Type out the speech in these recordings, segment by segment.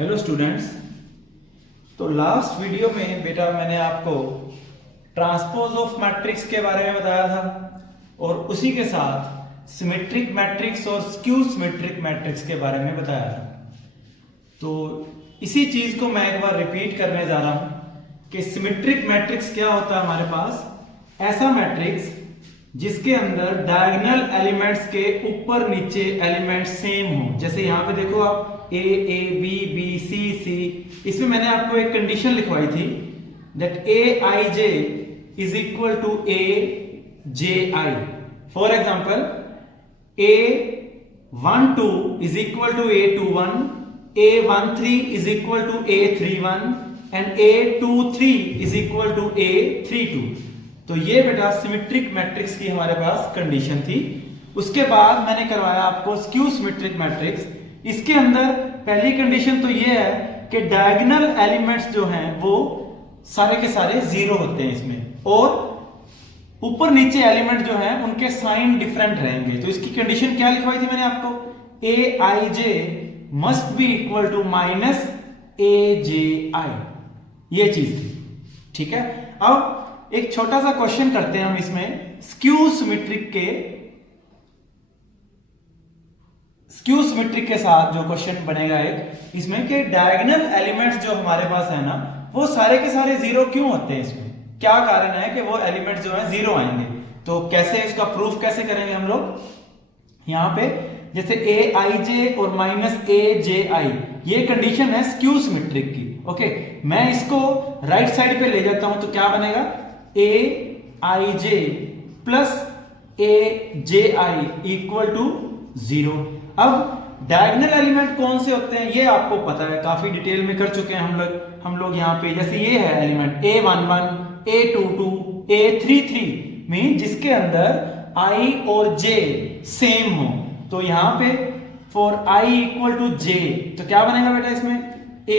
Hello students. तो last video में बेटा मैंने आपको ट्रांसपोज ऑफ मैट्रिक्स के बारे में बताया था और उसी के साथ सिमेट्रिक मैट्रिक्स और स्क्यू सिमेट्रिक मैट्रिक्स के बारे में बताया था। तो इसी चीज को मैं एक बार रिपीट करने जा रहा हूं कि सिमेट्रिक मैट्रिक्स क्या होता है। हमारे पास ऐसा मैट्रिक्स जिसके अंदर डायगोनल एलिमेंट्स के ऊपर नीचे एलिमेंट्स सेम हो। जैसे यहां पे देखो आप ए बी बी सी सी, इसमें मैंने आपको एक कंडीशन लिखवाई थी that A I J is equal to A J I. For example A12 is equal to A21, A13 is equal to A31 and A23 is equal to A32। तो ये बेटा symmetric matrix की हमारे पास condition थी। उसके बाद मैंने करवाया आपको स्क्यू सिमेट्रिक मैट्रिक्स। इसके अंदर पहली कंडीशन तो ये है कि डायगोनल एलिमेंट्स जो हैं वो सारे के सारे जीरो होते हैं इसमें, और ऊपर नीचे एलिमेंट जो हैं उनके साइन डिफरेंट रहेंगे। तो इसकी कंडीशन क्या लिखवाई थी मैंने आपको, A I J must be equal to minus A J I, ये चीज थी। ठीक है, अब एक छोटा सा क्वेश्चन करते हैं हम इसमें स्क्यू सिमेट्रिक के साथ जो क्वेश्चन बनेगा एक इसमें कि डायगोनल एलिमेंट्स जो हमारे पास है ना वो सारे के सारे जीरो क्यों होते हैं, इसमें क्या कारण है कि वो एलिमेंट्स जो है जीरो आएंगे। तो कैसे इसका प्रूफ कैसे करेंगे हम लोग, यहां पे जैसे ए आई जे और माइनस ए जे आई, ये कंडीशन है स्क्यू सिमेट्रिक की। ओके, मैं इसको राइट साइड पे ले जाता हूं तो क्या बनेगा, A I J plus A J I equal to zero. अब डायगोनल एलिमेंट कौन से होते हैं ये आपको पता है, काफी डिटेल में कर चुके हैं हम लोग यहाँ पे। जैसे ये है element A11, A22, A33 mean जिसके अंदर I और J सेम हो। तो यहाँ पे for I equal to J तो क्या बनेगा बेटा, इसमें A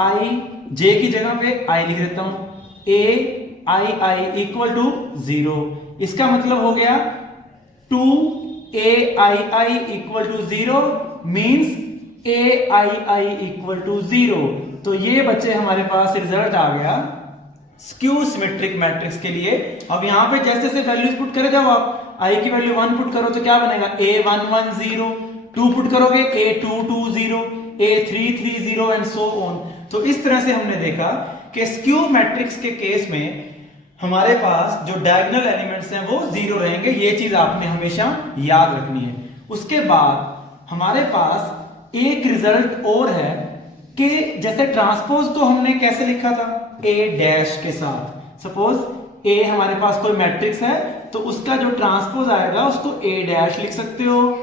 I J की जगह पे I लिख देता हूं, A I इक्वल टू 0। इसका मतलब हो गया 2ai equal to 0 means ai equal to 0। तो ये बच्चे हमारे पास रिजल्ट आ गया स्क्यू सिमेट्रिक मैट्रिक्स के लिए। अब यहां पे जैसे जैसे वैल्यूज पुट करे जाओ आप, i की वैल्यू 1 पुट करो तो क्या बनेगा, a110, 2 पुट करोगे a220, a330 and so on. तो इस तरह से हमने देखा कि स्क्यू मैट्रिक्स के केस में हमारे पास जो डायगोनल एलिमेंट्स हैं वो जीरो रहेंगे। ये चीज आपने हमेशा याद रखनी है। उसके बाद हमारे पास एक रिजल्ट और है कि जैसे ट्रांसपोज तो हमने कैसे लिखा था, ए डैश के साथ। सपोज ए हमारे पास कोई मैट्रिक्स है तो उसका जो ट्रांसपोज आएगा उसको ए डैश लिख सकते हो,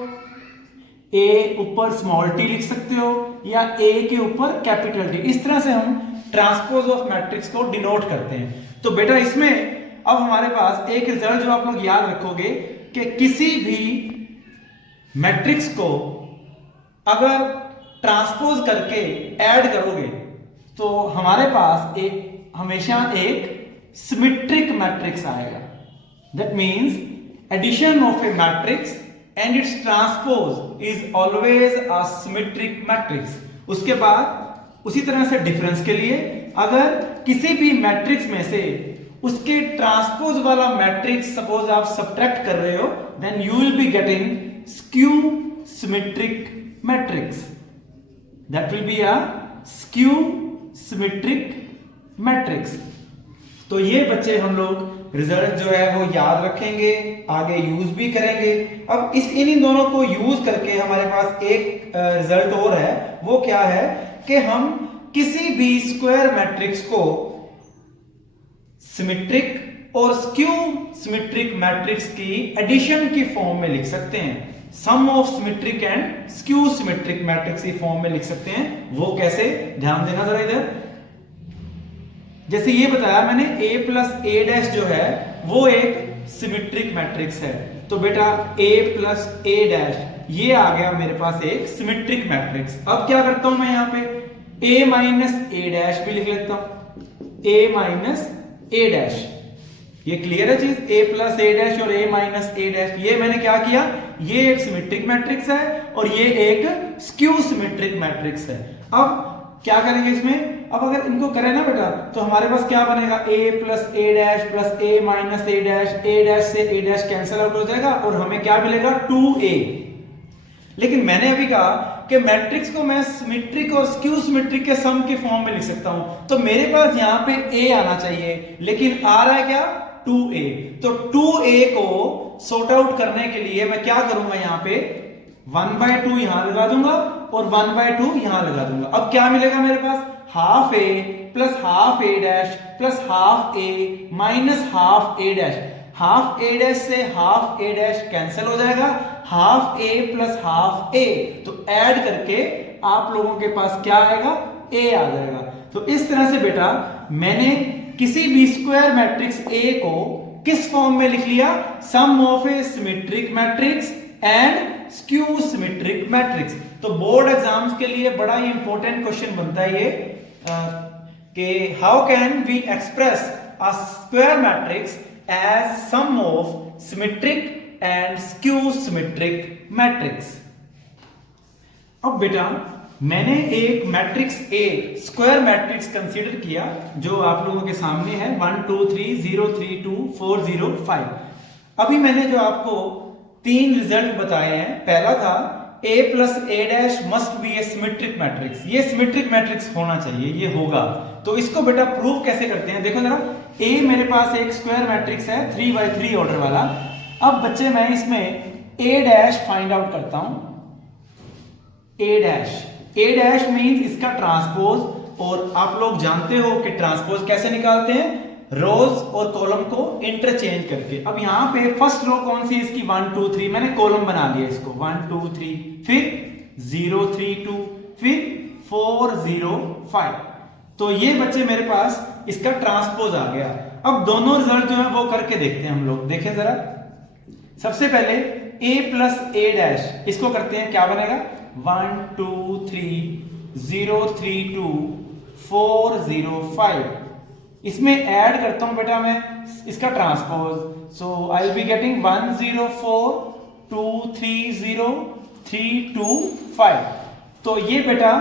ए ऊपर स्मॉल टी लिख सकते हो, या ए के ऊपर कैपिटल टी। इस तरह से हम ट्रांसपोज ऑफ मैट्रिक्स को डिनोट करते हैं। तो बेटा इसमें अब हमारे पास एक रिजल्ट जो आप लोग याद रखोगे कि किसी भी मैट्रिक्स को अगर ट्रांसपोज करके ऐड करोगे तो हमारे पास एक हमेशा एक सिमेट्रिक मैट्रिक्स आएगा। That means addition of a matrix and its transpose is always a symmetric matrix. उसके बाद उसी तरह से डिफरेंस के लिए अगर किसी भी मैट्रिक्स में से उसके ट्रांसपोज वाला मैट्रिक्स सपोज आप सब्ट्रैक्ट कर रहे हो, then you will be getting skew symmetric matrix. That will be a skew symmetric matrix. तो ये बच्चे हम लोग रिजल्ट जो है वो याद रखेंगे, आगे यूज भी करेंगे। अब इन दोनों को यूज करके हमारे पास एक रिजल्ट और है, वो क्या है कि हम किसी भी स्क्वायर मैट्रिक्स को सिमेट्रिक और स्क्यू सिमेट्रिक मैट्रिक्स की एडिशन की फॉर्म में लिख सकते हैं। Sum of symmetric and skew symmetric matrix की फॉर्म में लिख सकते हैं। वो कैसे, ध्यान देना जरा इधर। जैसे ये बताया मैंने a प्लस a डैश जो है वो एक सिमेट्रिक मैट्रिक्स है। तो बेटा a प्लस a डैश ये आ गया मेरे पास एक सिमेट्रिक मैट्रिक्स। अब क्या करता हूं मैं, यहां पे a माइनस a डैश भी लिख लेता हूं, a माइनस a डैश। ये क्लियर है चीज, a प्लस a डैश और a माइनस a डैश। ये मैंने क्या किया, ये एक सिमेट्रिक मैट्रिक्स है और ये एक स्क्यू सिमेट्रिक मैट्रिक्स है। अब क्या करेंगे इसमें, अब अगर इनको करें ना बेटा तो हमारे पास क्या बनेगा, a plus a dash plus a minus a dash से a डैश कैंसिल आउट हो जाएगा और हमें क्या मिलेगा 2a। लेकिन मैंने अभी कहा कि मैट्रिक्स को मैं सिमेट्रिक और स्क्यू सिमेट्रिक के सम के फॉर्म में लिख सकता हूं, तो मेरे पास यहां पे a आना चाहिए, लेकिन आ रहा है क्या 2a। तो 2a को सॉर्ट आउट करने के लिए मैं क्या करूंगा, यहां पे 1/2 यहां लगा दूंगा और 1/2 यहां लगा दूंगा। अब क्या मिलेगा मेरे पास, half a plus half a dash plus half a minus half a dash. Half a dash से हाफ a डैश कैंसिल हो जाएगा, half a plus half a, तो ऐड करके आप लोगों के पास क्या आएगा, a आ जाएगा। तो इस तरह से बेटा मैंने किसी भी स्क्वायर मैट्रिक्स A को किस फॉर्म में लिख लिया, sum of a symmetric matrix and skew symmetric matrix. तो बोर्ड एग्जाम्स के लिए बड़ा ही इंपॉर्टेंट क्वेश्चन बनता है ये कि how can we express a square matrix as sum of symmetric and skew symmetric matrix. अब बेटा मैंने एक matrix A square matrix consider किया जो आप लोगों के सामने है 1 2 3 0 3 2 4 0 5। अभी मैंने जो आपको 3 रिजल्ट बताए हैं, पहला था a plus a dash must be A symmetric matrix, ये सिमेट्रिक मैट्रिक्स होना चाहिए, ये होगा। तो इसको बेटा प्रूव कैसे करते हैं, देखो जरा, a मेरे पास एक स्क्वायर मैट्रिक्स है 3x3 ऑर्डर वाला। अब बच्चे मैं इसमें a डैश फाइंड आउट करता हूं, a डैश मींस इसका ट्रांसपोज, और आप लोग जानते हो कि ट्रांसपोज कैसे निकालते हैं, रोज और कॉलम को इंटरचेंज करके। अब यहां पे फर्स्ट रो कौन सी इसकी 1 2 3, मैंने कॉलम बना लिया इसको 1 2 3, फिर 0 3 2, फिर 4 0 5। तो ये बच्चे मेरे पास इसका ट्रांसपोज आ गया। अब दोनों रिजल्ट जो है वो करके देखते हैं हम लोग, देखें जरा। सबसे पहले a प्लस a डैश, इसको करते हैं, क्या बनेगा 1 2 3 0 3 2 4 0 5। इसमें ऐड करता हूं बेटा मैं इसका transpose, so I will be getting 1 0 4 2 3 0 3 2 5। तो ये बेटा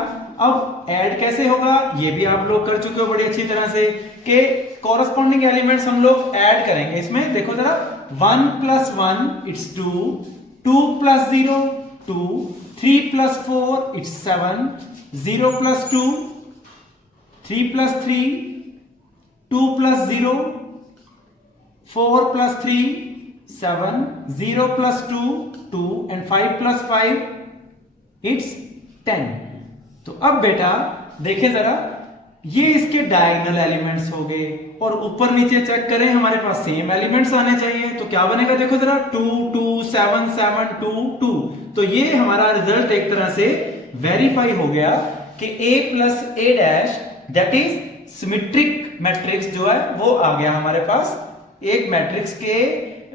अब ऐड कैसे होगा, ये भी आप लोग कर चुके हो बड़ी अच्छी तरह से, कि कॉरस्पॉन्डिंग एलिमेंट्स हम लोग ऐड करेंगे इसमें। देखो जरा, 1 plus 1 it's 2, 2 plus 0 2, 3 plus 4 it's 7, 0 plus 2, 3 plus 3, 2 plus 0, 4 plus 3 7, 0 plus 2 2 and 5 plus 5 it's 10। तो अब बेटा देखें जरा, ये इसके डायगोनल एलिमेंट्स हो गए, और ऊपर नीचे चेक करें हमारे पास सेम एलिमेंट्स आने चाहिए। तो क्या बनेगा, देखो जरा, 2 2 7 7 2 2। तो ये हमारा रिजल्ट एक तरह से वेरीफाई हो गया कि a plus a dash that is symmetric matrix जो है वो आ गया हमारे पास। एक मैट्रिक्स के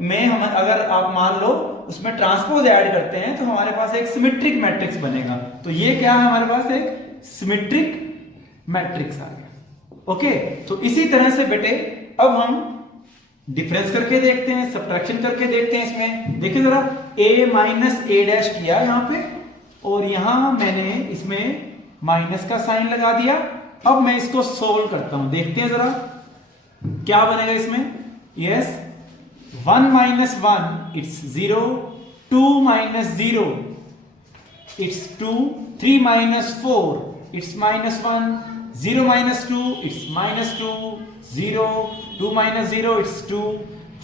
में हम अगर आप मान लो उसमें ट्रांसपोज ऐड करते हैं तो हमारे पास एक सिमेट्रिक मैट्रिक्स बनेगा। तो ये क्या है, हमारे पास एक सिमेट्रिक मैट्रिक्स आ गया। ओके, तो इसी तरह से बेटे अब हम डिफरेंस करके देखते हैं, सब्ट्रैक्शन करके देखते हैं। इसमें देखिए जरा, a माइनस a डैश किया यहां पे, और यहां मैंने इसमें माइनस का साइन लगा दिया। अब मैं इसको सोल्व करता हूं, देखते हैं जरा क्या बनेगा इसमें। Yes, 1 minus 1 it's 0, 2 minus 0 it's 2, 3 minus 4 it's minus 1, 0 minus 2 it's minus 2, 0 2 minus 0 it's 2,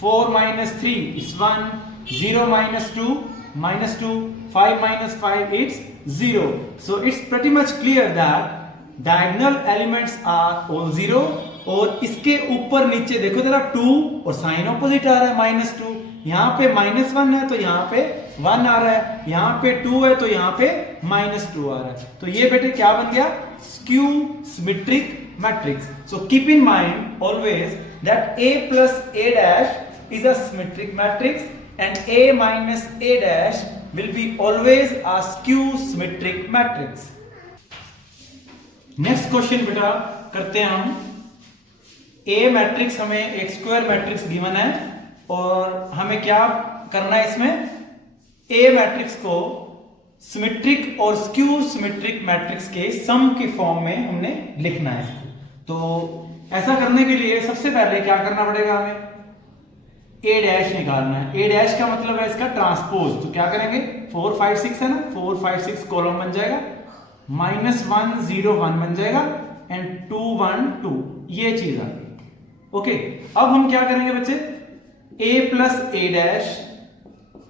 4 minus 3 it's 1, 0 minus 2 minus 2, 5 minus 5 it's 0. So it's pretty much clear that diagonal elements are all 0, और इसके ऊपर नीचे देखो जरा 2 और साइन ऑपोजिट आ रहा है -2, यहां पे -1 है तो यहां पे 1 आ रहा है, यहां पे 2 है तो यहां पे -2 आ रहा है। तो ये बेटे क्या बन गया, skew symmetric matrix. So keep in mind always that a plus a dash is a symmetric matrix and a minus a dash will be always a skew symmetric matrix. Next question बेटा करते हैं हम। ए matrix हमें एक square matrix given है और हमें क्या करना है इसमें, ए मैट्रिक्स को सिमेट्रिक और स्क्यू सिमेट्रिक मैट्रिक्स के सम के फॉर्म में हमने लिखना है इसको। तो ऐसा करने के लिए सबसे पहले क्या करना पड़ेगा, हमें ए डैश निकालना है। ए डैश का मतलब है इसका ट्रांसपोज। तो क्या करेंगे, 4 5 6 है ना, 4 5 6 कॉलम बन जाएगा, -1 0 1 बन जाएगा एंड 2 1 2, ये चीज आ गई। ओके, अब हम क्या करेंगे बच्चे, ए प्लस ए डैश,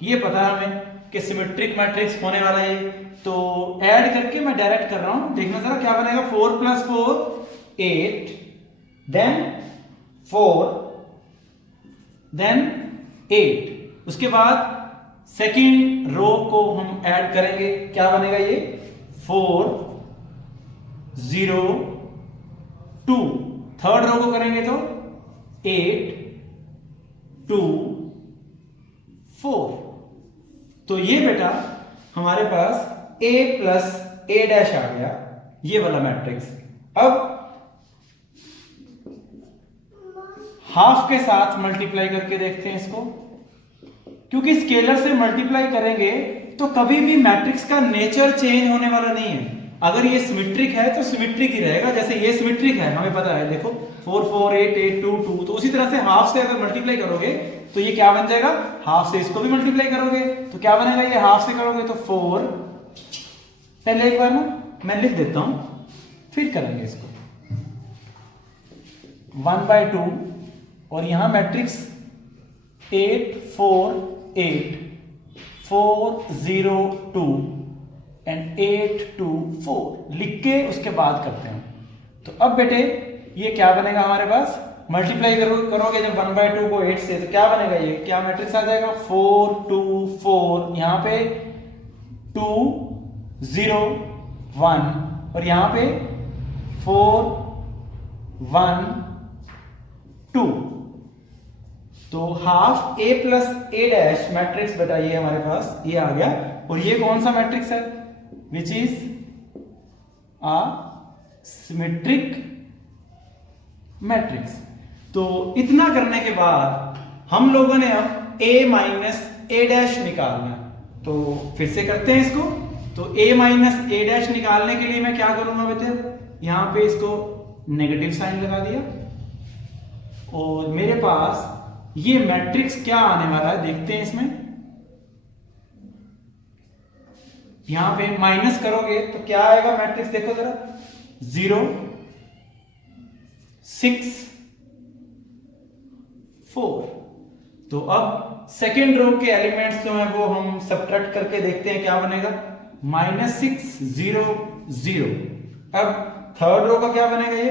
ये पता है हमें कि सिमेट्रिक मैट्रिक्स होने वाला है, तो ऐड करके मैं डायरेक्ट कर रहा हूं, देखना जरा क्या बनेगा। 4 + 4 8, देन 4, देन 8, उसके बाद सेकेंड रो को हम ऐड करेंगे, क्या बनेगा ये 4 0 2, थर्ड रो को करेंगे तो 8 2 4। तो ये बेटा हमारे पास a प्लस a डैश आ गया, ये वाला मैट्रिक्स। अब हाफ के साथ मल्टीप्लाई करके देखते हैं इसको, क्योंकि स्केलर से मल्टीप्लाई करेंगे तो कभी भी मैट्रिक्स का नेचर चेंज होने वाला नहीं है। अगर ये सिमेट्रिक है तो सिमेट्रिक ही रहेगा, जैसे ये सिमेट्रिक है हमें पता है, देखो 4 4 8 8 2 2, तो उसी तरह से हाफ से अगर मल्टीप्लाई करोगे तो ये क्या बन जाएगा, हाफ से इसको भी मल्टीप्लाई करोगे तो क्या बनेगा, ये हाफ से करोगे तो 4। पहले एक बार ना मैं लिख देता हूं, फिर करेंगे इसको। 1/2 और यहां मैट्रिक्स 8 4 8 4 0 2 एंड 8 2 4 लिख के उसके बाद करते हैं। तो अब बेटे ये क्या बनेगा हमारे पास, मल्टीप्लाई करोगे जब 1/2 को 8 से, तो क्या बनेगा, ये क्या मैट्रिक्स आ जाएगा, 4 2 4, यहां पे 2 0 1 और यहां पे 4 1 2। तो half A plus A dash matrix बताइए हमारे पास ये आ गया। और ये कौन सा मैट्रिक्स है, which is a symmetric matrix. तो इतना करने के बाद हम लोगों ने अब a माइनस ए डैश निकालना है, तो फिर से करते हैं इसको। तो a माइनस ए डैश निकालने के लिए मैं क्या करूंगा बेटे, यहां पे इसको नेगेटिव साइन लगा दिया और मेरे पास ये मैट्रिक्स क्या आने वाला है देखते हैं। इसमें यहां पे माइनस करोगे तो क्या आएगा मैट्रिक्स, देखो जरा, 0 6 4। तो अब सेकेंड रो के एलिमेंट्स जो है वो हम सब्ट्रैक्ट करके देखते हैं क्या बनेगा, -6 0 0। अब थर्ड रो का क्या बनेगा, ये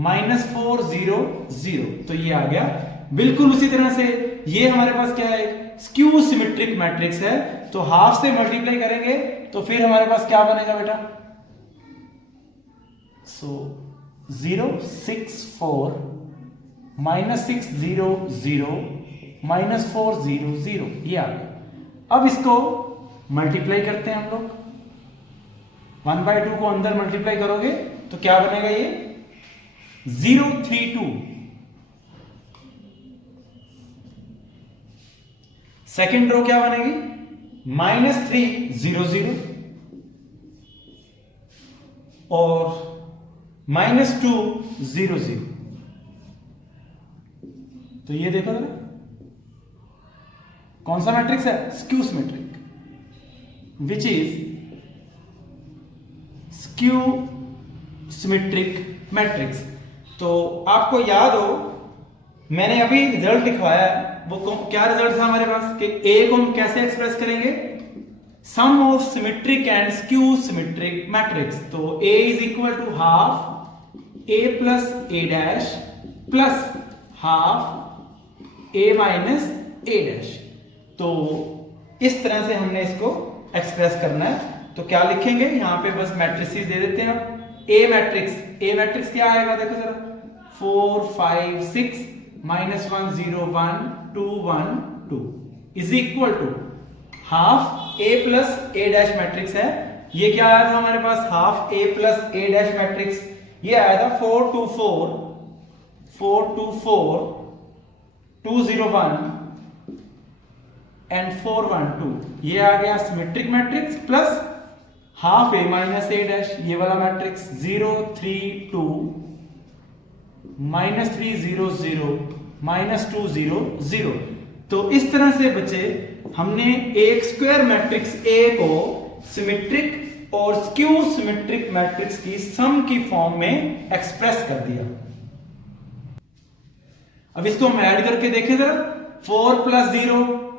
-4 0 0। तो ये आ गया बिल्कुल उसी तरह से। ये हमारे पास क्या है, स्क्यू सिमेट्रिक मैट्रिक्स है, तो हाफ से मल्टीप्लाई करेंगे तो फिर हमारे पास क्या बनेगा बेटा, सो 0 6 4 -6 0 0 -4 0 0, ये आ गया। अब इसको मल्टीप्लाई करते हैं हम लोग, 1/2 को अंदर मल्टीप्लाई करोगे तो क्या बनेगा, ये 0 3 2। सेकेंड रो क्या बनेगी, -3 0 0 और -2 0 0। तो ये देखो जरा कौन सा मैट्रिक्स है, skew symmetric, which is skew symmetric matrix. तो आपको याद हो मैंने अभी रिजल्ट लिखवाया है, वो क्या रिजल्ट था हमारे पास कि ए को हम कैसे एक्सप्रेस करेंगे, sum of symmetric and skew symmetric matrix. तो A is equal to half A plus A dash plus half A minus A dash. तो इस तरह से हमने इसको एक्सप्रेस करना है। तो क्या लिखेंगे, यहां पे बस मैट्रिसेस दे देते हैं। अब ए मैट्रिक्स क्या आएगा, देखो जरा, 4 5 6 -1 0 1 2 1 2 is equal to half A plus A dash matrix है। ये क्या आया था हमारे पास, half A plus A dash matrix, ये आया था 4 2 4 4 2 4 2 0 1 एंड 4 1 2, ये आ गया symmetric matrix plus half A minus A dash, ये वाला मैट्रिक्स 0 3 2 -3 0 0 -2 0 0। तो इस तरह से बच्चे हमने एक स्क्वायर मैट्रिक्स ए को सिमेट्रिक और स्क्यू सिमेट्रिक मैट्रिक्स की सम की फॉर्म में एक्सप्रेस कर दिया। अब इसको हम ऐड करके देखें जरा। 4 + 0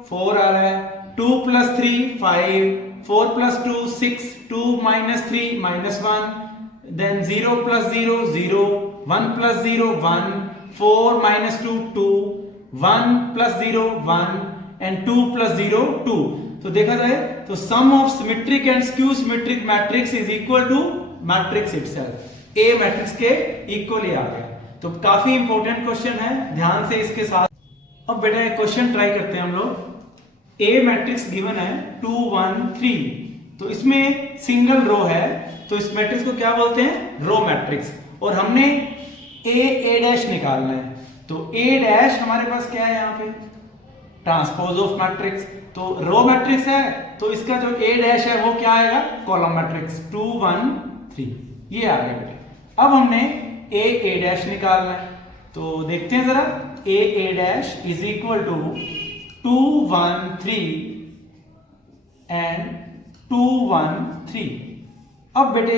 4 आ रहा है, 2 + 3 5, 4 + 2 6, 2 - 3 -1, then 0 + 0 0, 1 + 0 1, 4 - 2 2, 1 + 0 1 and 2 + 0 2। तो देखा जाए तो sum of symmetric and skew symmetric matrix is equal to matrix itself, A matrix के इक्वल आ गया। तो काफी इंपॉर्टेंट क्वेश्चन है, ध्यान से इसके साथ। अब बेटा एक क्वेश्चन ट्राई करते हैं हम लोग। ए मैट्रिक्स गिवन है 2 1 3, तो इसमें सिंगल रो है, तो इस मैट्रिक्स को क्या बोलते हैं? Row matrix. और हमने ए डैश निकालना है, तो ए डैश हमारे पास क्या है यहाँ पे? Transpose of matrix. तो रो मैट्रिक्स है तो इसका जो ए डैश है वो क्या आएगा? कॉलम मैट्रिक्स 2 1 3, ये आ गया बेटे। अब हमने ए डैश निकालना है, तो देखते हैं जरा। A dash is equal to 2 1 3 and 2 1 3। अब बेटे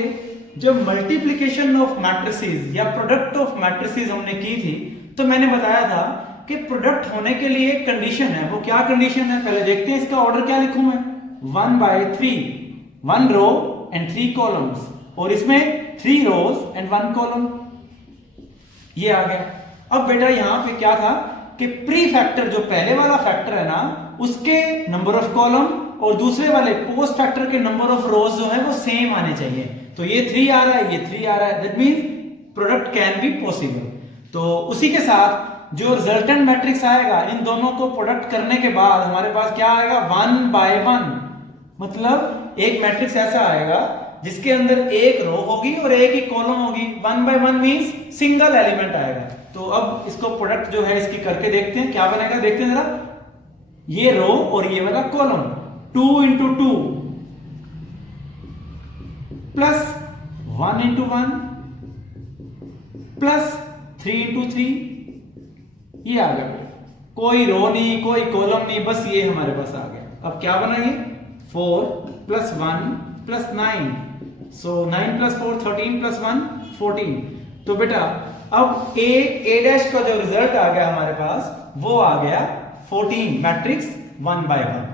जब मल्टीप्लिकेशन ऑफ मैट्रिसेस या प्रोडक्ट ऑफ मैट्रिसेस हमने की थी, तो मैंने बताया था कि प्रोडक्ट होने के लिए एक कंडीशन है। वो क्या कंडीशन है? पहले देखते हैं इसका ऑर्डर क्या लिखूं मैं। 1/3, 1 रो एंड 3 कॉलम्स, और इसमें 3 रोज एंड 1 कॉलम, ये आ गया। अब बेटा यहां पे क्या था कि प्री फैक्टर, जो पहले वाला फैक्टर है ना, उसके नंबर ऑफ कॉलम और दूसरे वाले पोस्ट फैक्टर के नंबर ऑफ रोज जो है वो सेम आने चाहिए। तो ये 3 आ रहा है, ये 3 आ रहा है, that means product can be possible. तो उसी के साथ जो रिजल्टेंट मैट्रिक्स आएगा, इन दोनों को प्रोडक्ट करने के बाद हमारे पास क्या आएगा? 1/1, मतलब एक मैट्रिक्स ऐसा आएगा जिसके अंदर एक रो होगी और एक ही कॉलम होगी। 1/1 मींस सिंगल एलिमेंट आएगा। तो अब इसको प्रोडक्ट जो है इसकी करके देखते हैं क्या बनेगा। देखते हैं जरा, ये रो और ये वाला कॉलम, 2 × 2 प्लस 1 × 1 प्लस 3 × 3, ये आ गया। कोई रो नहीं, कोई कॉलम नहीं, बस ये हमारे पास आ गया। अब क्या बना ये? 4 + 1 + 9, सो 9 + 4 13 + 1 14। तो बेटा अब ए डैश का जो रिजल्ट आ गया हमारे पास वो आ गया 14, मैट्रिक्स 1/1।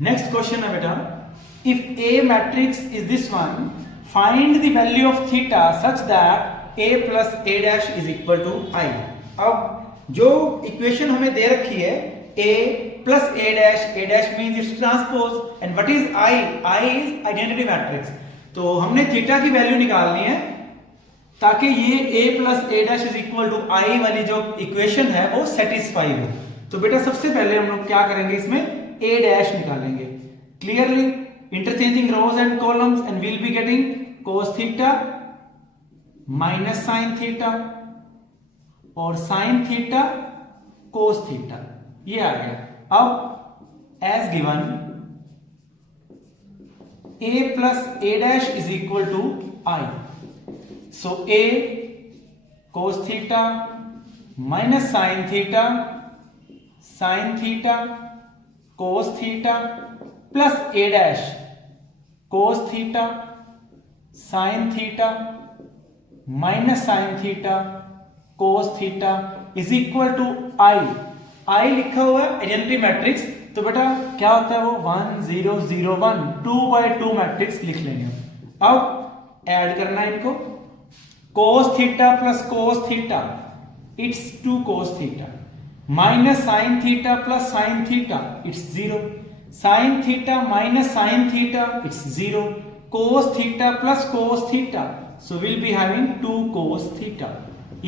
नेक्स्ट क्वेश्चन है बेटा, if a matrix is this one, find the value of theta such that a + a dash is equal to i। अब जो इक्वेशन हमें दे रखी है a + a dash means it's transpose, and what is i? i is identity matrix. तो हमने theta की value निकालनी है ताकि ये a + a dash is equal to i वाली जो इक्वेशन है वो सेटिस्फाई हो। तो बेटा सबसे पहले हम लोग क्या करेंगे, इसमें a डैश निकालेंगे। Clearly interchanging rows and columns, and we'll be getting cos theta minus sin theta और sin थीटा cos थीटा, ये आ गया। अब as given a + a dash is equal to i, so a cos theta minus sin theta cos theta plus a dash cos theta sin theta minus sin theta cos theta is equal to i लिखा हुआ है identity matrix. तो बेटा क्या होता है वो 1 0 0 1 2/2 matrix लिख लेंगे। अब ऐड करना है इनको, cos theta plus cos theta it's 2 cos theta, minus sin theta plus sin theta it's 0, sin theta minus sin theta it's 0, cos theta plus cos theta, so we'll be having 2 cos theta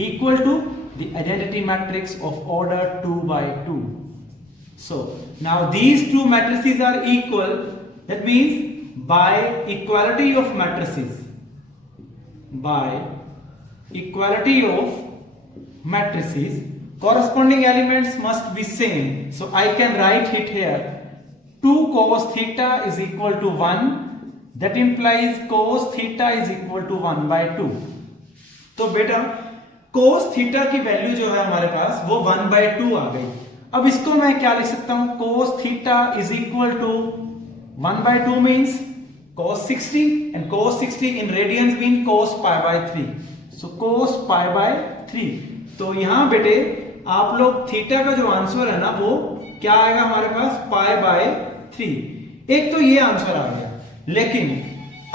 equal to the identity matrix of order 2/2. So now these two matrices are equal, that means by equality of matrices, by equality of matrices, corresponding elements must be same. So I can write it here. 2 cos theta is equal to 1. That implies cos theta is equal to 1 by 2. तो बेटा cos theta की value जो है हमारे पास वो 1 by 2 आ गई। अब इसको मैं क्या लिख सकता हूं? cos theta is equal to 1 by 2 means cos 60, and cos 60 in radians mean cos pi by 3. So cos pi by 3. तो यहां बेटे आप लोग थीटा का जो आंसर है ना वो क्या आएगा हमारे पास? पाई बाय 3। एक तो ये आंसर आ गया, लेकिन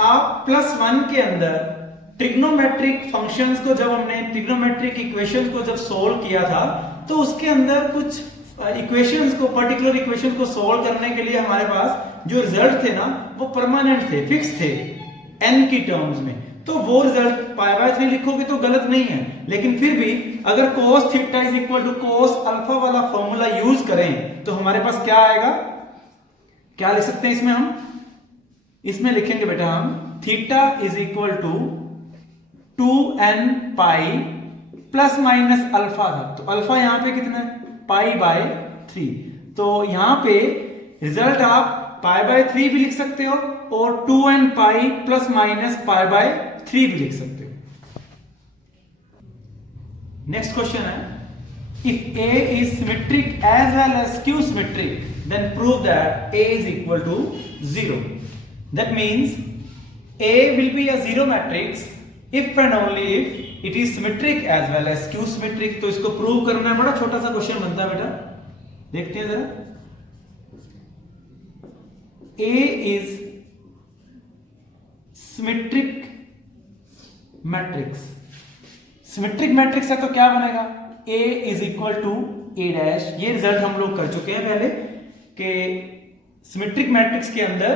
आप +1 के अंदर ट्रिग्नोमेट्रिक फंक्शंस को जब हमने ट्रिग्नोमेट्रिक इक्वेशंस को जब सोल्व किया था तो उसके अंदर कुछ इक्वेशंस को, पर्टिकुलर इक्वेशंस को सोल्व करने के लिए हमारे पास जो रिजल्ट थे ना वो परमानेंट थे, फिक्स थे n की टर्म्स में। तो वो रिजल्ट पाई बाय 3 लिखोगे तो गलत नहीं है, लेकिन फिर भी अगर cos theta is equal to cos alpha वाला फॉर्मूला यूज करें तो हमारे पास क्या आएगा? क्या लिख सकते हैं इसमें हम? इसमें लिखेंगे बेटा हम theta is equal to 2n pi plus minus alpha था, तो अल्फा यहां पे कितना है? Pi by 3। तो यहां पे रिजल्ट आप पाई बाय 3 भी लिख सकते हो और 2n pi plus minus pi by 3 भी लिख सकते हो। नेक्स्ट क्वेश्चन है, if A is symmetric as well as skew symmetric, then prove that A is equal to 0. That means A will be a zero matrix if and only if it is symmetric as well as skew symmetric. तो इसको prove करना है, बड़ा छोटा सा question बनता है बेटा, देखते हैं जरा। A is symmetric matrix. Symmetric matrix है तो क्या बनेगा? A is equal to A dash. ये रिजल्ट हम लोग कर चुके हैं पहले कि सिमेट्रिक मैट्रिक्स के अंदर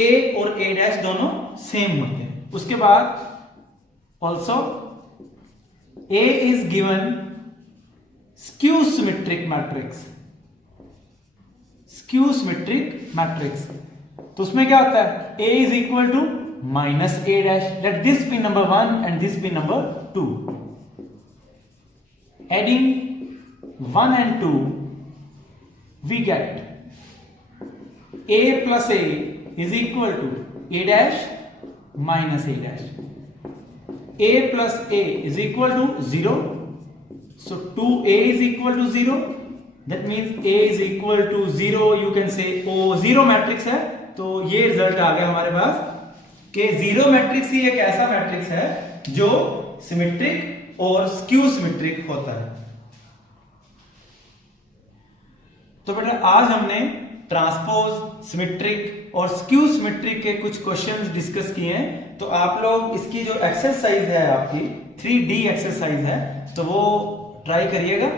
A और A डैश दोनों सेम होते हैं। उसके बाद also A is given skew symmetric matrix. Skew symmetric matrix तो उसमें क्या होता है? A is equal to minus A dash. Let this be number 1 and this be number 2। Adding 1 and 2, we get A plus A is equal to A dash minus A dash. A plus A is equal to 0. So 2A is equal to 0. That means A is equal to 0. You can say O zero matrix है। तो ये result आ गया हमारे पास कि zero matrix ही एक ऐसा matrix है जो सिमेट्रिक और स्क्यू सिमेट्रिक होता है। तो बेटा आज हमने ट्रांसपोज, सिमेट्रिक और स्क्यू सिमेट्रिक के कुछ क्वेश्चंस डिस्कस किए हैं। तो आप लोग इसकी जो एक्सरसाइज है आपकी 3D एक्सरसाइज है तो वो ट्राई करिएगा।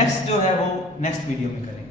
नेक्स्ट जो है वो नेक्स्ट वीडियो में करेंगे।